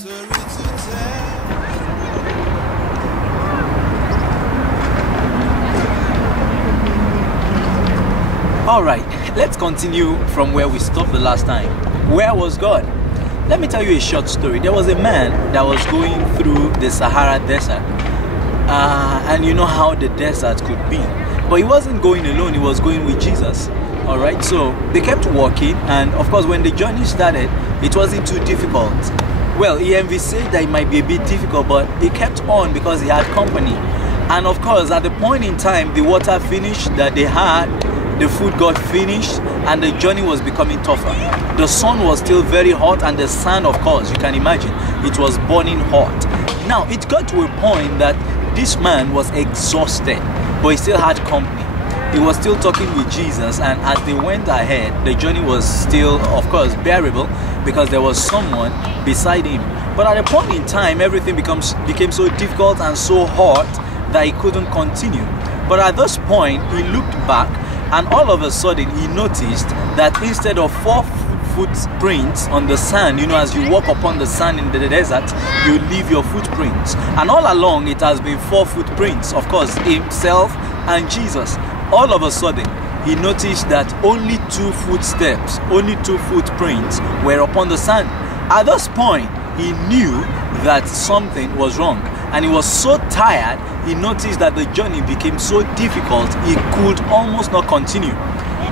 story to tell. Alright, let's continue from where we stopped the last time. Where was God? Let me tell you a short story. There was a man that was going through the Sahara Desert. And you know how the desert could be. But he wasn't going alone, he was going with Jesus. Alright, so they kept walking, and of course when the journey started, it wasn't too difficult. Well, he envisaged that it might be a bit difficult, but he kept on because he had company. And of course, at the point in time, the water finished that they had, the food got finished, and the journey was becoming tougher. The sun was still very hot, and the sand, of course, you can imagine, it was burning hot. Now, it got to a point that this man was exhausted, but he still had company. He was still talking with Jesus, and as they went ahead, the journey was still, of course, bearable because there was someone beside him. But at a point in time, everything became so difficult and so hot that he couldn't continue. But at this point, he looked back, and all of a sudden, he noticed that instead of 4 footprints on the sand, you know, as you walk upon the sand in the desert, you leave your footprints. And all along, it has been 4 footprints, of course, himself and Jesus. All of a sudden, he noticed that only 2 footsteps, only 2 footprints were upon the sand. At this point, he knew that something was wrong, and he was so tired, he noticed that the journey became so difficult, he could almost not continue.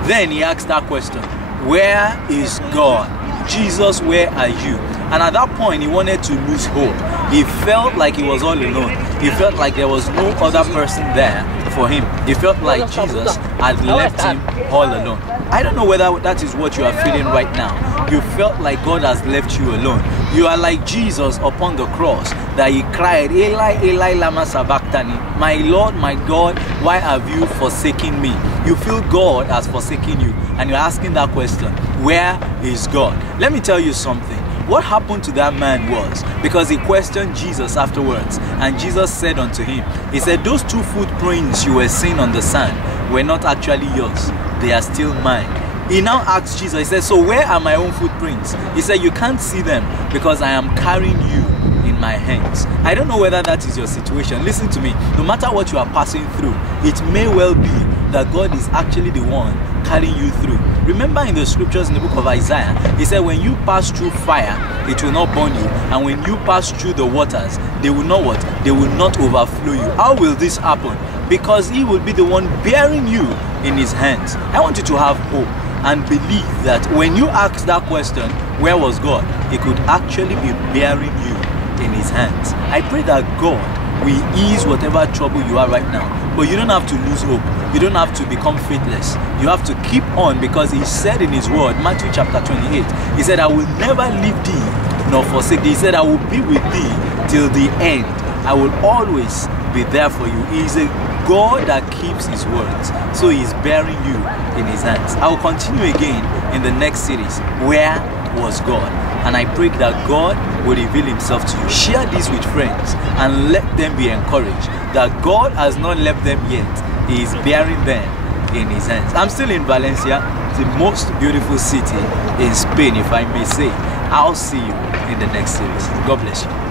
Then he asked that question, where is God? Jesus, where are you? And at that point, he wanted to lose hope. He felt like he was all alone. He felt like there was no other person there for him. He felt like Jesus had left him all alone. I don't know whether that is what you are feeling right now. You felt like God has left you alone. You are like Jesus upon the cross, that he cried, Eli, Eli, lama sabachthani. My Lord, my God, why have you forsaken me? You feel God has forsaken you, and you're asking that question, where is God? Let me tell you something. What happened to that man was because he questioned Jesus afterwards, and Jesus said unto him, he said, those 2 footprints you were seeing on the sand were not actually yours, they are still mine. He now asked Jesus, he said, so where are my own footprints? He said, you can't see them because I am carrying you in my hands. I don't know whether that is your situation. Listen to me, no matter what you are passing through, it may well be that God is actually the one carrying you through. Remember in the scriptures in the book of Isaiah, he said, when you pass through fire, it will not burn you, and when you pass through the waters, they will not what? They will not overflow you. How will this happen? Because he will be the one bearing you in his hands. I want you to have hope and believe that when you ask that question, where was God? He could actually be bearing you in his hands. I pray that God will ease whatever trouble you are right now, but you don't have to lose hope. You don't have to become faithless. You have to keep on, because he said in his word, Matthew chapter 28, he said, I will never leave thee nor forsake thee. He said, I will be with thee till the end. I will always be there for you. He is a God that keeps his words, so he is bearing you in his hands. I will continue again in the next series, where was God? And I pray that God will reveal himself to you. Share this with friends and let them be encouraged that God has not left them yet. He is bearing them in his hands. I'm still in Valencia, the most beautiful city in Spain, if I may say. I'll see you in the next series. God bless you.